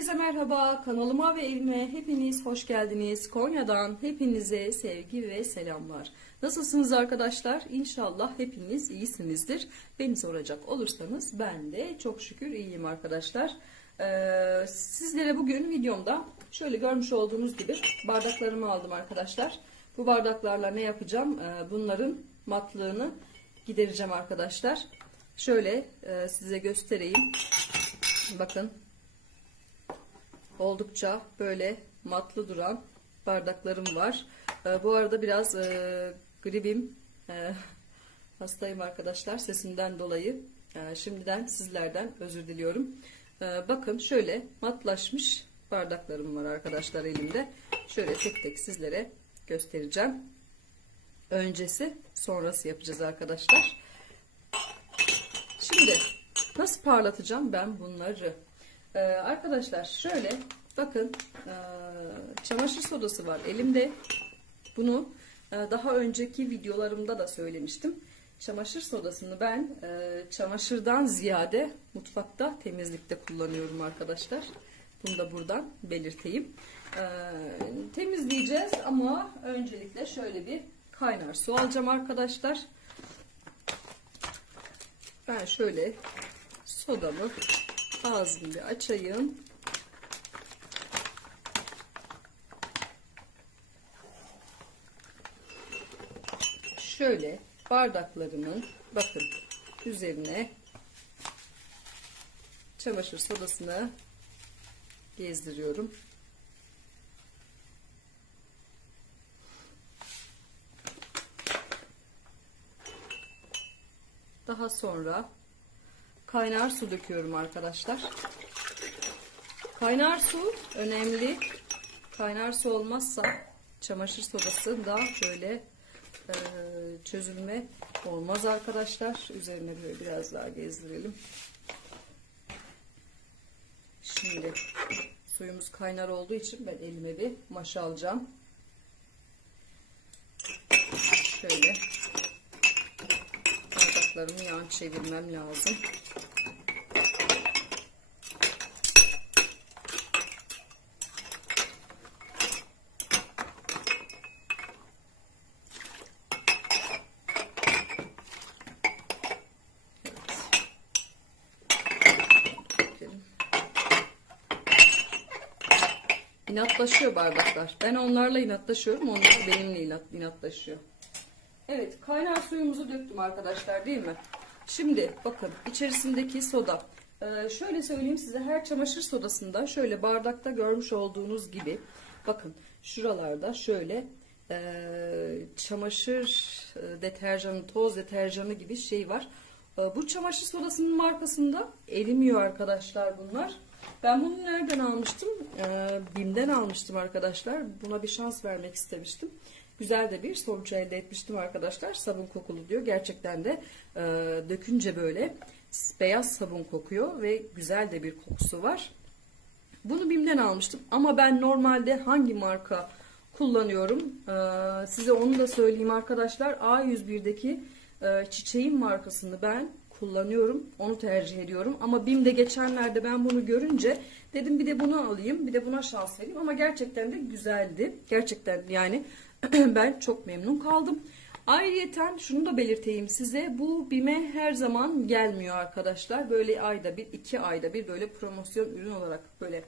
Herkese merhaba. Kanalıma ve evime hepiniz hoş geldiniz. Konya'dan hepinize sevgi ve selamlar. Nasılsınız arkadaşlar? İnşallah hepiniz iyisinizdir. Beni soracak olursanız ben de çok şükür iyiyim arkadaşlar. Ee, sizlere bugün videomda şöyle görmüş olduğunuz gibi bardaklarımı aldım arkadaşlar. Bu bardaklarla ne yapacağım? Ee, bunların matlığını gidereceğim arkadaşlar. Şöyle e, size göstereyim. Bakın oldukça böyle matlı duran bardaklarım var. Ee, bu arada biraz e, gribim, e, hastayım arkadaşlar sesimden dolayı. E, şimdiden sizlerden özür diliyorum. E, bakın şöyle matlaşmış bardaklarım var arkadaşlar elimde. Şöyle tek tek sizlere göstereceğim. Öncesi sonrası yapacağız arkadaşlar. Şimdi nasıl parlatacağım ben bunları? Ee, arkadaşlar şöyle bakın e, çamaşır sodası var elimde. Bunu e, daha önceki videolarımda da söylemiştim. Çamaşır sodasını ben e, çamaşırdan ziyade mutfakta temizlikte kullanıyorum arkadaşlar. Bunu da buradan belirteyim. E, temizleyeceğiz ama öncelikle şöyle bir kaynar su alacağım arkadaşlar. Ben şöyle sodamı ağzını bir açayım. Şöyle bardaklarımın bakın üzerine çamaşır sodasını gezdiriyorum. Daha sonra kaynar su döküyorum arkadaşlar. Kaynar su önemli. Kaynar su olmazsa çamaşır sodası da böyle e, çözülme olmaz arkadaşlar. Üzerine böyle biraz daha gezdirelim. Şimdi suyumuz kaynar olduğu için ben elime bir maşa alacağım. Şöyle bardaklarımı yan çevirmem lazım. İnatlaşıyor bardaklar. Ben onlarla inatlaşıyorum. Onlar benimle inat, inatlaşıyor. Evet kaynar suyumuzu döktüm arkadaşlar değil mi? Şimdi bakın içerisindeki soda. Ee, şöyle söyleyeyim size her çamaşır sodasında şöyle bardakta görmüş olduğunuz gibi bakın şuralarda şöyle e, çamaşır deterjanı toz deterjanı gibi şey var. E, bu çamaşır sodasının markasında erimiyor arkadaşlar bunlar. Ben bunu nereden almıştım? E, Bim'den almıştım arkadaşlar. Buna bir şans vermek istemiştim güzel de bir sonuç elde etmiştim arkadaşlar. Sabun kokulu diyor. Gerçekten de e, dökünce böyle beyaz sabun kokuyor ve güzel de bir kokusu var. Bunu BİM'den almıştım ama ben normalde hangi marka kullanıyorum e, size onu da söyleyeyim arkadaşlar. A101'deki e, çiçeğin markasını ben kullanıyorum. Onu tercih ediyorum. Ama BİM'de geçenlerde ben bunu görünce dedim bir de bunu alayım. Bir de buna şans vereyim. Ama gerçekten de güzeldi. Gerçekten yani ben çok memnun kaldım. Ayrıyeten şunu da belirteyim size. Bu BİM'e her zaman gelmiyor arkadaşlar. Böyle ayda bir, iki ayda bir böyle promosyon ürün olarak böyle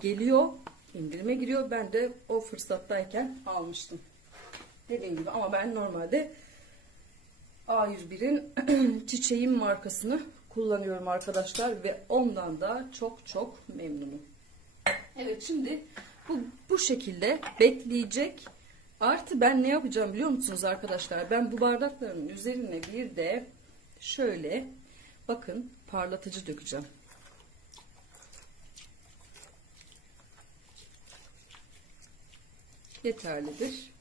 geliyor. indirime giriyor. Ben de o fırsattayken almıştım. Dediğim gibi ama ben normalde A101'in çiçeğin markasını kullanıyorum arkadaşlar ve ondan da çok çok memnunum. Evet şimdi bu, bu şekilde bekleyecek. Artı ben ne yapacağım biliyor musunuz arkadaşlar? Ben bu bardakların üzerine bir de şöyle bakın parlatıcı dökeceğim. Yeterlidir.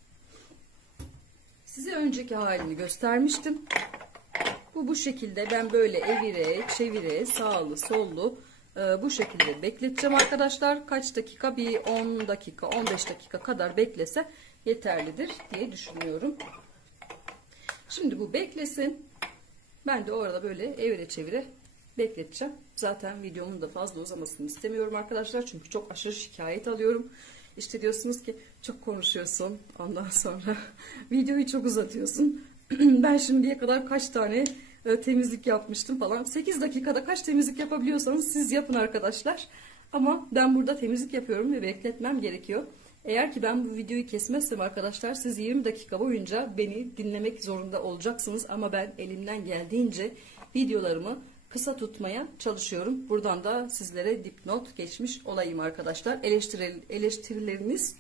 Size önceki halini göstermiştim. Bu bu şekilde ben böyle evire çevire sağlı sollu e, bu şekilde bekleteceğim arkadaşlar. Kaç dakika? Bir 10 dakika 15 dakika kadar beklese yeterlidir diye düşünüyorum. Şimdi bu beklesin. Ben de orada böyle evire çevire bekleteceğim. Zaten videomun da fazla uzamasını istemiyorum arkadaşlar. Çünkü çok aşırı şikayet alıyorum. İşte diyorsunuz ki çok konuşuyorsun. Ondan sonra videoyu çok uzatıyorsun. ben şimdiye kadar kaç tane e, temizlik yapmıştım falan. 8 dakikada kaç temizlik yapabiliyorsanız siz yapın arkadaşlar. Ama ben burada temizlik yapıyorum ve bekletmem gerekiyor. Eğer ki ben bu videoyu kesmezsem arkadaşlar siz 20 dakika boyunca beni dinlemek zorunda olacaksınız. Ama ben elimden geldiğince videolarımı kısa tutmaya çalışıyorum. Buradan da sizlere dipnot geçmiş olayım arkadaşlar. Eleştiri, eleştirileriniz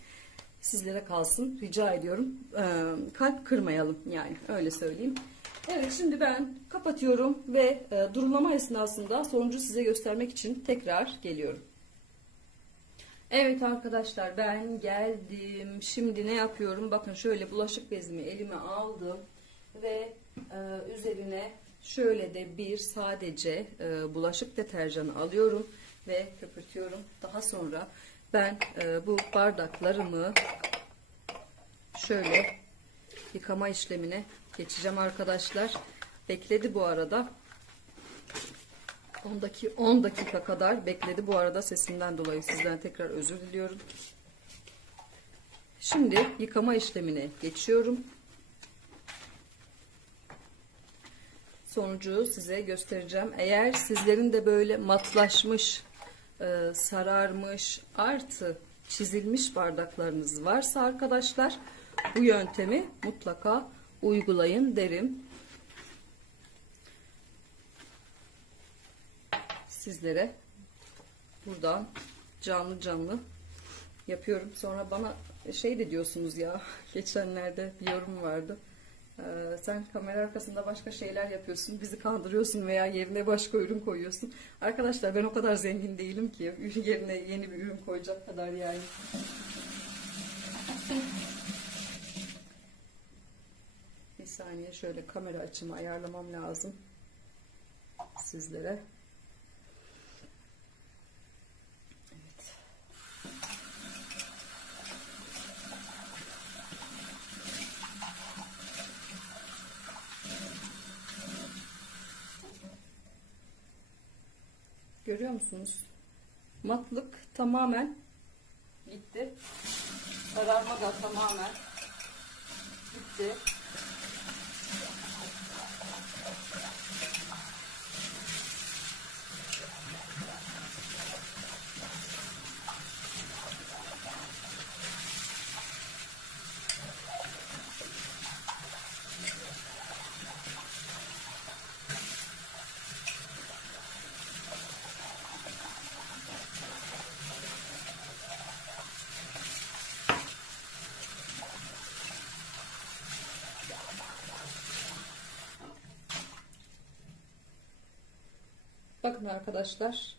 sizlere kalsın rica ediyorum. Ee, kalp kırmayalım yani öyle söyleyeyim. Evet şimdi ben kapatıyorum ve e, durulama esnasında sonucu size göstermek için tekrar geliyorum. Evet arkadaşlar ben geldim. Şimdi ne yapıyorum? Bakın şöyle bulaşık bezimi elime aldım ve e, üzerine şöyle de bir sadece e, bulaşık deterjanı alıyorum ve köpürtüyorum. Daha sonra ben e, bu bardaklarımı şöyle yıkama işlemine geçeceğim arkadaşlar. Bekledi bu arada. 10 dakika, 10 dakika kadar bekledi. Bu arada sesinden dolayı sizden tekrar özür diliyorum. Şimdi yıkama işlemine geçiyorum. Sonucu size göstereceğim. Eğer sizlerin de böyle matlaşmış, e, sararmış, artı çizilmiş bardaklarınız varsa arkadaşlar bu yöntemi mutlaka uygulayın derim. Sizlere buradan canlı canlı yapıyorum. Sonra bana şey de diyorsunuz ya geçenlerde bir yorum vardı. Ee, sen kamera arkasında başka şeyler yapıyorsun, bizi kandırıyorsun veya yerine başka ürün koyuyorsun. Arkadaşlar ben o kadar zengin değilim ki yerine yeni bir ürün koyacak kadar yani. Bir saniye şöyle kamera açımı ayarlamam lazım sizlere. Görüyor musunuz? Matlık tamamen gitti. Sararma da tamamen gitti. Bakın arkadaşlar.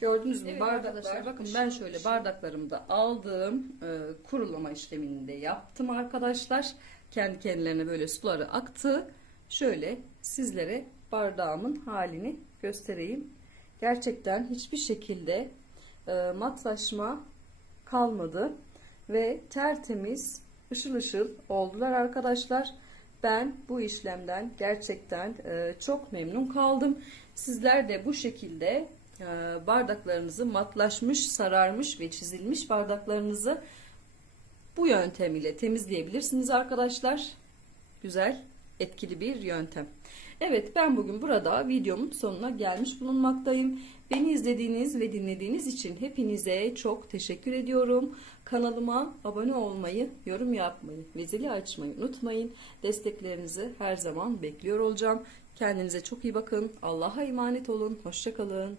Gördünüz mü Evet bardaklar? Bakın ben şöyle şu- bardaklarımı da aldım. E, kurulama işlemini de yaptım arkadaşlar. Kendi kendilerine böyle suları aktı. Şöyle sizlere bardağımın halini göstereyim. Gerçekten hiçbir şekilde e, matlaşma kalmadı ve tertemiz ışıl ışıl oldular arkadaşlar. Ben bu işlemden gerçekten e, çok memnun kaldım. Sizler de bu şekilde e, bardaklarınızı matlaşmış, sararmış ve çizilmiş bardaklarınızı bu yöntem ile temizleyebilirsiniz arkadaşlar. Güzel, etkili bir yöntem. Evet ben bugün burada videomun sonuna gelmiş bulunmaktayım. Beni izlediğiniz ve dinlediğiniz için hepinize çok teşekkür ediyorum. Kanalıma abone olmayı, yorum yapmayı ve zili açmayı unutmayın. Desteklerinizi her zaman bekliyor olacağım. Kendinize çok iyi bakın. Allah'a emanet olun. Hoşçakalın.